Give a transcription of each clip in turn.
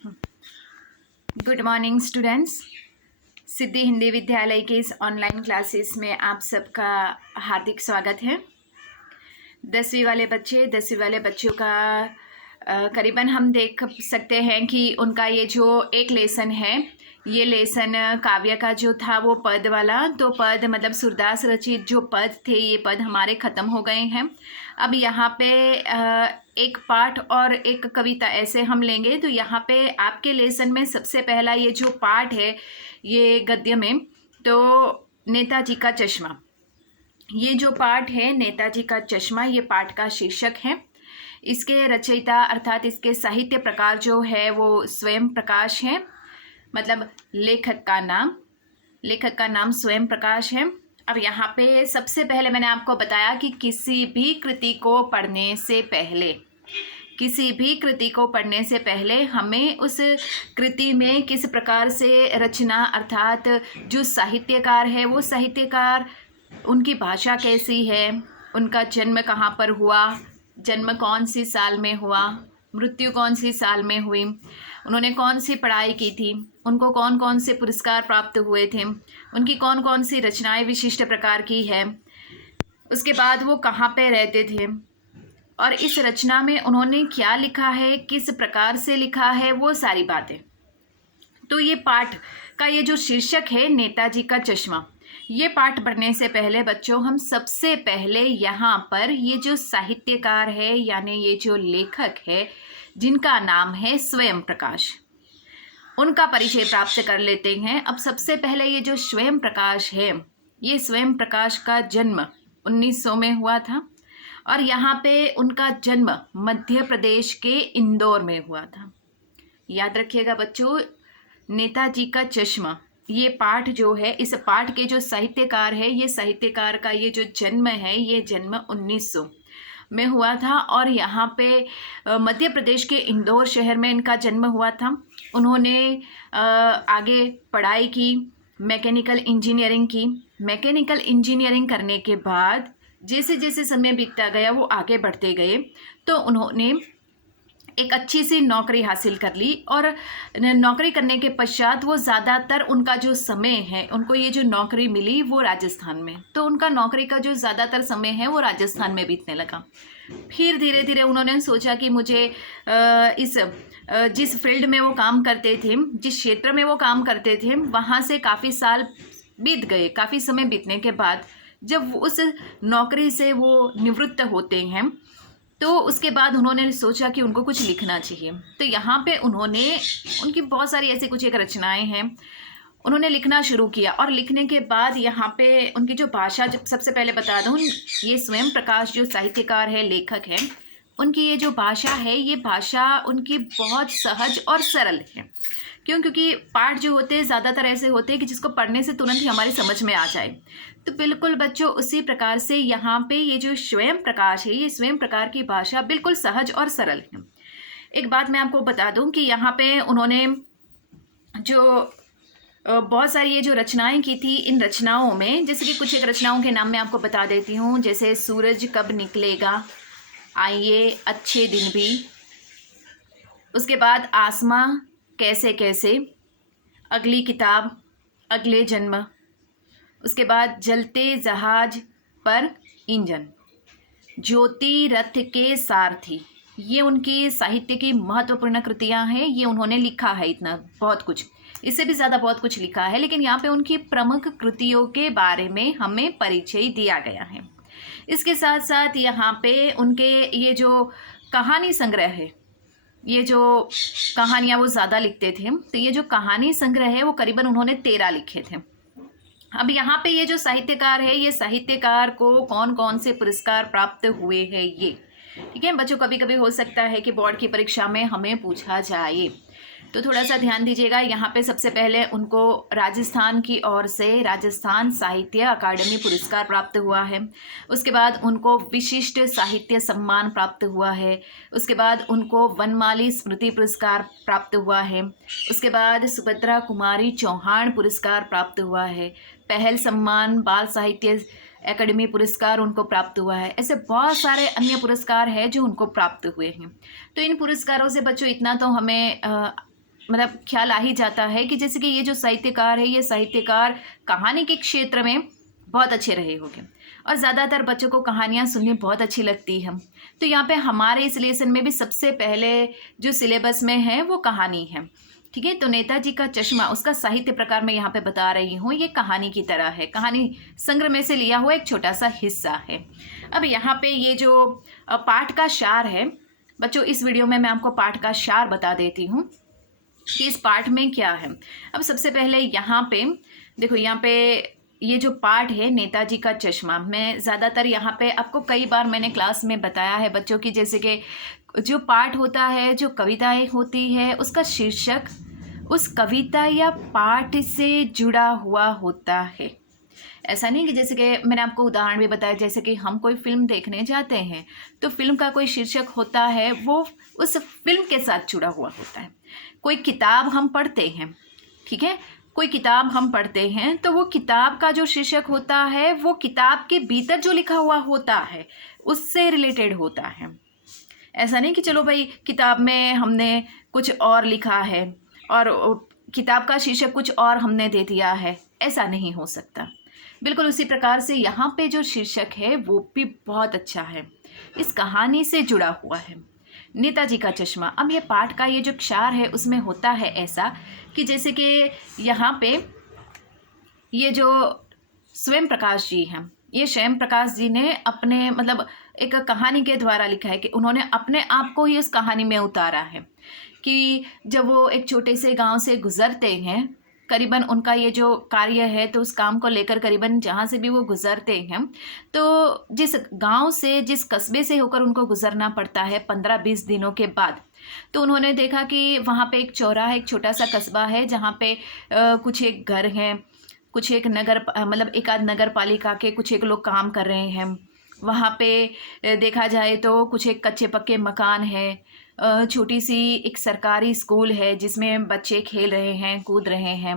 Good morning students. Siddhi Hindi Vidyalaya के इस online classes में आप सबका हार्दिक स्वागत है। 10वीं वाले बच्चों का करीबन हम देख सकते हैं कि उनका ये जो एक लेसन है, ये लेसन काव्य का जो था वो पद वाला, तो पद मतलब सूरदास रचित जो पद थे ये पद हमारे ख़त्म हो गए हैं। अब यहाँ पे एक पाठ और एक कविता ऐसे हम लेंगे। तो यहाँ पे आपके लेसन में सबसे पहला ये जो पाठ है ये गद्य में, तो नेताजी का चश्मा, ये जो पाठ है नेताजी का चश्मा, ये पाठ का शीर्षक है। इसके रचयिता अर्थात इसके साहित्य प्रकार जो है वो स्वयं प्रकाश है, मतलब लेखक का नाम स्वयं प्रकाश है। अब यहाँ पे सबसे पहले मैंने आपको बताया कि किसी भी कृति को पढ़ने से पहले हमें उस कृति में किस प्रकार से रचना अर्थात जो साहित्यकार है वो साहित्यकार, उनकी भाषा कैसी है, उनका जन्म कहाँ पर हुआ, जन्म कौन सी साल में हुआ, मृत्यु कौन सी साल में हुई, उन्होंने कौन सी पढ़ाई की थी, उनको कौन कौन से पुरस्कार प्राप्त हुए थे, उनकी कौन कौन सी रचनाएं विशिष्ट प्रकार की है, उसके बाद वो कहाँ पे रहते थे और इस रचना में उन्होंने क्या लिखा है, किस प्रकार से लिखा है, वो सारी बातें। तो ये पाठ का ये जो शीर्षक है नेताजी का चश्मा, ये पाठ पढ़ने से पहले बच्चों हम सबसे पहले यहाँ पर ये जो साहित्यकार है यानी ये जो लेखक है जिनका नाम है स्वयं प्रकाश, उनका परिचय प्राप्त कर लेते हैं। अब सबसे पहले ये जो स्वयं प्रकाश है, ये स्वयं प्रकाश का जन्म 1900 में हुआ था और यहाँ पे उनका जन्म मध्य प्रदेश के इंदौर में हुआ था। याद रखिएगा बच्चों, नेताजी का चश्मा ये पाठ जो है, इस पाठ के जो साहित्यकार है, ये साहित्यकार का ये जो जन्म है ये जन्म 1900 में हुआ था और यहाँ पे मध्य प्रदेश के इंदौर शहर में इनका जन्म हुआ था। उन्होंने आगे पढ़ाई की, मैकेनिकल इंजीनियरिंग करने के बाद जैसे जैसे समय बीतता गया वो आगे बढ़ते गए, तो उन्होंने एक अच्छी सी नौकरी हासिल कर ली और नौकरी करने के पश्चात वो ज़्यादातर उनका जो समय है, उनको ये जो नौकरी मिली वो राजस्थान में, तो उनका नौकरी का जो ज़्यादातर समय है वो राजस्थान में बीतने लगा। फिर धीरे धीरे उन्होंने सोचा कि मुझे जिस फील्ड में वो काम करते थे, जिस क्षेत्र में वो काम करते थे, वहाँ से काफ़ी साल बीत गए। काफ़ी समय बीतने के बाद जब उस नौकरी से वो निवृत्त होते हैं तो उसके बाद उन्होंने सोचा कि उनको कुछ लिखना चाहिए। तो यहाँ पे उन्होंने, उनकी बहुत सारी ऐसी कुछ एक रचनाएं हैं, उन्होंने लिखना शुरू किया और लिखने के बाद यहाँ पे उनकी जो भाषा, जब सबसे पहले बता दूँ, ये स्वयं प्रकाश जो साहित्यकार है, लेखक है, उनकी ये जो भाषा है ये भाषा उनकी बहुत सहज और सरल है। क्योंकि पाठ जो होते हैं ज़्यादातर ऐसे होते हैं कि जिसको पढ़ने से तुरंत ही हमारी समझ में आ जाए। तो बिल्कुल बच्चों उसी प्रकार से यहाँ पे ये जो स्वयं प्रकाश है, ये स्वयं प्रकार की भाषा बिल्कुल सहज और सरल है। एक बात मैं आपको बता दूं कि यहाँ पे उन्होंने जो बहुत सारी ये जो रचनाएं की थी, इन रचनाओं में जैसे कि कुछ एक रचनाओं के नाम मैं आपको बता देती हूँ, जैसे सूरज कब निकलेगा, आइए अच्छे दिन भी, उसके बाद आसमां कैसे कैसे, अगली किताब, अगले जन्म, उसके बाद जलते जहाज पर इंजन, ज्योति रथ के सारथी, ये उनकी साहित्य की महत्वपूर्ण कृतियां हैं। ये उन्होंने लिखा है इतना बहुत कुछ, इससे भी ज़्यादा बहुत कुछ लिखा है, लेकिन यहाँ पे उनकी प्रमुख कृतियों के बारे में हमें परिचय दिया गया है। इसके साथ साथ यहाँ पे उनके ये जो कहानी संग्रह है, ये जो कहानियाँ वो ज़्यादा लिखते थे, तो ये जो कहानी संग्रह है वो करीबन उन्होंने 13 लिखे थे। अब यहाँ पे ये जो साहित्यकार है, ये साहित्यकार को कौन कौन से पुरस्कार प्राप्त हुए हैं ये, ठीक है बच्चों, कभी कभी हो सकता है कि बोर्ड की परीक्षा में हमें पूछा जाए, तो थोड़ा सा ध्यान दीजिएगा। यहाँ पे सबसे पहले उनको राजस्थान की ओर से राजस्थान साहित्य अकादमी पुरस्कार प्राप्त हुआ है। उसके बाद उनको विशिष्ट साहित्य सम्मान प्राप्त हुआ है। उसके बाद उनको वनमाली स्मृति पुरस्कार प्राप्त हुआ है। उसके बाद सुभद्रा कुमारी चौहान पुरस्कार प्राप्त हुआ है। पहल सम्मान बाल साहित्य एकेडमी पुरस्कार उनको प्राप्त हुआ है। ऐसे बहुत सारे अन्य पुरस्कार हैं जो उनको प्राप्त हुए हैं। तो इन पुरस्कारों से बच्चों इतना तो हमें मतलब ख्याल आ ही जाता है कि जैसे कि ये जो साहित्यकार है, ये साहित्यकार कहानी के क्षेत्र में बहुत अच्छे रहे होंगे और ज़्यादातर बच्चों को कहानियाँ सुननी बहुत अच्छी लगती है। तो यहाँ पे हमारे इस लेसन में भी सबसे पहले जो सिलेबस में है वो कहानी है। ठीक है, तो नेताजी का चश्मा उसका साहित्य प्रकार मैं यहाँ पे बता रही हूँ। ये कहानी की तरह है, कहानी संग्रह में से लिया हुआ एक छोटा सा हिस्सा है। अब यहाँ पे ये जो पाठ का सार है बच्चों, इस वीडियो में मैं आपको पाठ का सार बता देती हूँ कि इस पाठ में क्या है। अब सबसे पहले यहाँ पे देखो, यहाँ पे ये जो पाठ है नेताजी का चश्मा, मैं ज़्यादातर यहाँ पे आपको कई बार मैंने क्लास में बताया है बच्चों की, जैसे कि जो पाठ होता है, जो कविताएं होती है, उसका शीर्षक उस कविता या पाठ से जुड़ा हुआ होता है। ऐसा नहीं कि जैसे कि मैंने आपको उदाहरण भी बताया, जैसे कि हम कोई फिल्म देखने जाते हैं तो फिल्म का कोई शीर्षक होता है, वो उस फिल्म के साथ जुड़ा हुआ होता है। कोई किताब हम पढ़ते हैं, ठीक है, कोई किताब हम पढ़ते हैं तो वो किताब का जो शीर्षक होता है वो किताब के भीतर जो लिखा हुआ होता है उससे रिलेटेड होता है। ऐसा नहीं कि चलो भाई किताब में हमने कुछ और लिखा है और किताब का शीर्षक कुछ और हमने दे दिया है, ऐसा नहीं हो सकता। बिल्कुल उसी प्रकार से यहाँ पे जो शीर्षक है वो भी बहुत अच्छा है, इस कहानी से जुड़ा हुआ है, नेताजी का चश्मा। अब ये पाठ का ये जो क्षार है उसमें होता है ऐसा कि जैसे कि यहाँ पे ये जो स्वयं प्रकाश जी हैं, ये स्वयं प्रकाश जी ने अपने मतलब एक कहानी के द्वारा लिखा है कि उन्होंने अपने आप को ही उस कहानी में उतारा है कि जब वो एक छोटे से गांव से गुजरते हैं, करीबन उनका ये जो कार्य है तो उस काम को लेकर करीबन जहाँ से भी वो गुजरते हैं तो जिस गांव से, जिस कस्बे से होकर उनको गुजरना पड़ता है 15-20 दिनों के बाद, तो उन्होंने देखा कि वहाँ पे एक चौराहा, एक छोटा सा कस्बा है जहाँ पे कुछ एक घर हैं, कुछ एक नगर मतलब एक आध नगर पालिका के कुछ एक लोग काम कर रहे हैं। वहाँ पे देखा जाए तो कुछ एक कच्चे पक्के मकान है, छोटी सी एक सरकारी स्कूल है जिसमें बच्चे खेल रहे हैं, कूद रहे हैं,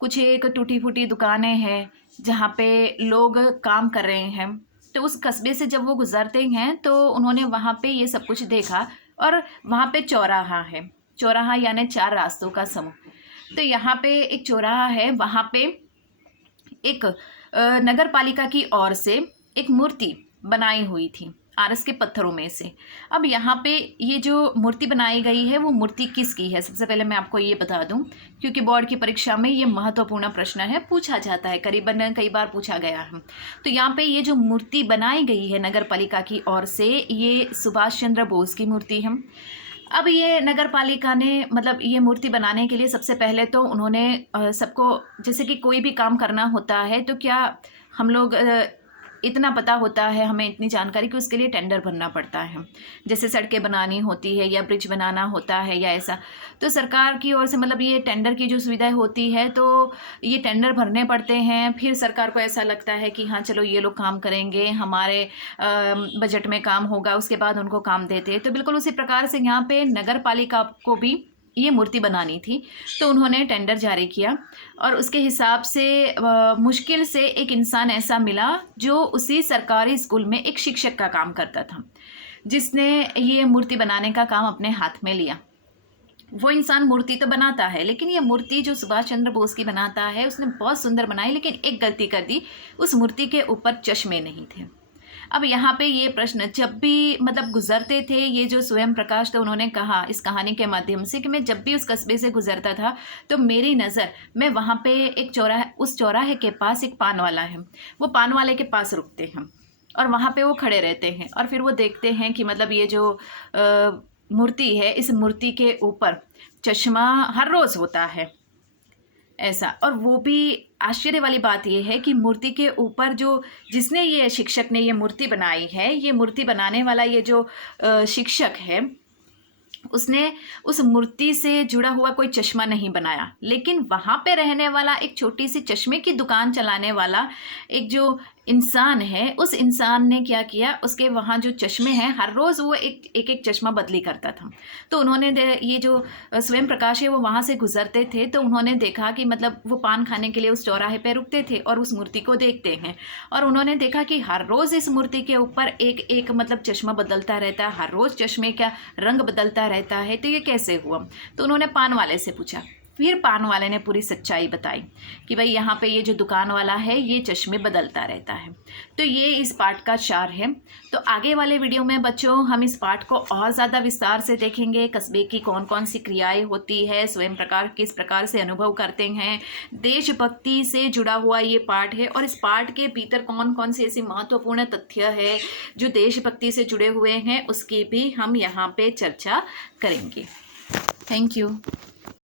कुछ एक टूटी फूटी दुकानें हैं जहाँ पे लोग काम कर रहे हैं। तो उस कस्बे से जब वो गुजरते हैं तो उन्होंने वहाँ पे ये सब कुछ देखा और वहाँ पे चौराहा है, चौराहा यानी 4 रास्तों का समूह। तो यहाँ पे एक चौराहा है, वहाँ पे एक नगर पालिका की ओर से एक मूर्ति बनाई हुई थी आरस के पत्थरों में से। अब यहाँ पे ये जो मूर्ति बनाई गई है वो मूर्ति किसकी है, सबसे पहले मैं आपको ये बता दूं, क्योंकि बोर्ड की परीक्षा में ये महत्वपूर्ण प्रश्न है, पूछा जाता है, करीबन कई बार पूछा गया है। तो यहाँ पे ये जो मूर्ति बनाई गई है नगर पालिका की ओर से, ये सुभाष चंद्र बोस की मूर्ति है। अब ये नगर पालिका ने मतलब ये मूर्ति बनाने के लिए सबसे पहले तो उन्होंने सबको, जैसे कि कोई भी काम करना होता है तो क्या हम लोग इतना पता होता है, हमें इतनी जानकारी कि उसके लिए टेंडर भरना पड़ता है। जैसे सड़कें बनानी होती है या ब्रिज बनाना होता है या ऐसा, तो सरकार की ओर से मतलब ये टेंडर की जो सुविधाएं होती है तो ये टेंडर भरने पड़ते हैं। फिर सरकार को ऐसा लगता है कि हाँ चलो ये लोग काम करेंगे, हमारे बजट में काम होगा, उसके बाद उनको काम देते हैं। तो बिल्कुल उसी प्रकार से यहाँ पे नगर पालिका को भी ये मूर्ति बनानी थी, तो उन्होंने टेंडर जारी किया और उसके हिसाब से मुश्किल से एक इंसान ऐसा मिला जो उसी सरकारी स्कूल में एक शिक्षक का काम करता था, जिसने ये मूर्ति बनाने का काम अपने हाथ में लिया। वो इंसान मूर्ति तो बनाता है, लेकिन ये मूर्ति जो सुभाष चंद्र बोस की बनाता है उसने बहुत सुंदर बनाई, लेकिन एक गलती कर दी, उस मूर्ति के ऊपर चश्मे नहीं थे। अब यहाँ पे ये प्रश्न जब भी मतलब गुजरते थे ये जो स्वयं प्रकाश, तो उन्होंने कहा इस कहानी के माध्यम से कि मैं जब भी उस कस्बे से गुजरता था तो मेरी नज़र, मैं वहाँ पे एक चौराहे, उस चौराहे के पास एक पान वाला है, वो पान वाले के पास रुकते हैं और वहाँ पे वो खड़े रहते हैं और फिर वो देखते हैं कि मतलब ये जो मूर्ति है, इस मूर्ति के ऊपर चश्मा हर रोज़ होता है ऐसा। और वो भी आश्चर्य वाली बात यह है कि मूर्ति के ऊपर जो जिसने ये शिक्षक ने ये मूर्ति बनाई है, ये मूर्ति बनाने वाला ये जो शिक्षक है, उसने उस मूर्ति से जुड़ा हुआ कोई चश्मा नहीं बनाया, लेकिन वहाँ पे रहने वाला एक छोटी सी चश्मे की दुकान चलाने वाला एक जो इंसान है, उस इंसान ने क्या किया, उसके वहाँ जो चश्मे हैं हर रोज़ वो एक चश्मा बदली करता था। तो उन्होंने ये जो स्वयं प्रकाश है वो वहाँ से गुजरते थे, तो उन्होंने देखा कि मतलब वो पान खाने के लिए उस चौराहे पे रुकते थे और उस मूर्ति को देखते हैं, और उन्होंने देखा कि हर रोज़ इस मूर्ति के ऊपर एक एक मतलब चश्मा बदलता रहता है, हर रोज़ चश्मे का रंग बदलता रहता है, तो ये कैसे हुआ। तो उन्होंने पान वाले से पूछा। फिर पान वाले ने पूरी सच्चाई बताई कि भाई यहाँ पे ये जो दुकान वाला है ये चश्मे बदलता रहता है। तो ये इस पाठ का सार है। तो आगे वाले वीडियो में बच्चों हम इस पाठ को और ज़्यादा विस्तार से देखेंगे। कस्बे की कौन कौन सी क्रियाएं होती है, स्वयं प्रकार किस प्रकार से अनुभव करते हैं, देशभक्ति से जुड़ा हुआ ये पाठ है, और इस पाठ के भीतर कौन कौन से ऐसे महत्वपूर्ण तथ्य है जो देशभक्ति से जुड़े हुए हैं, उसकी भी हम यहाँ पे चर्चा करेंगे। Thank you.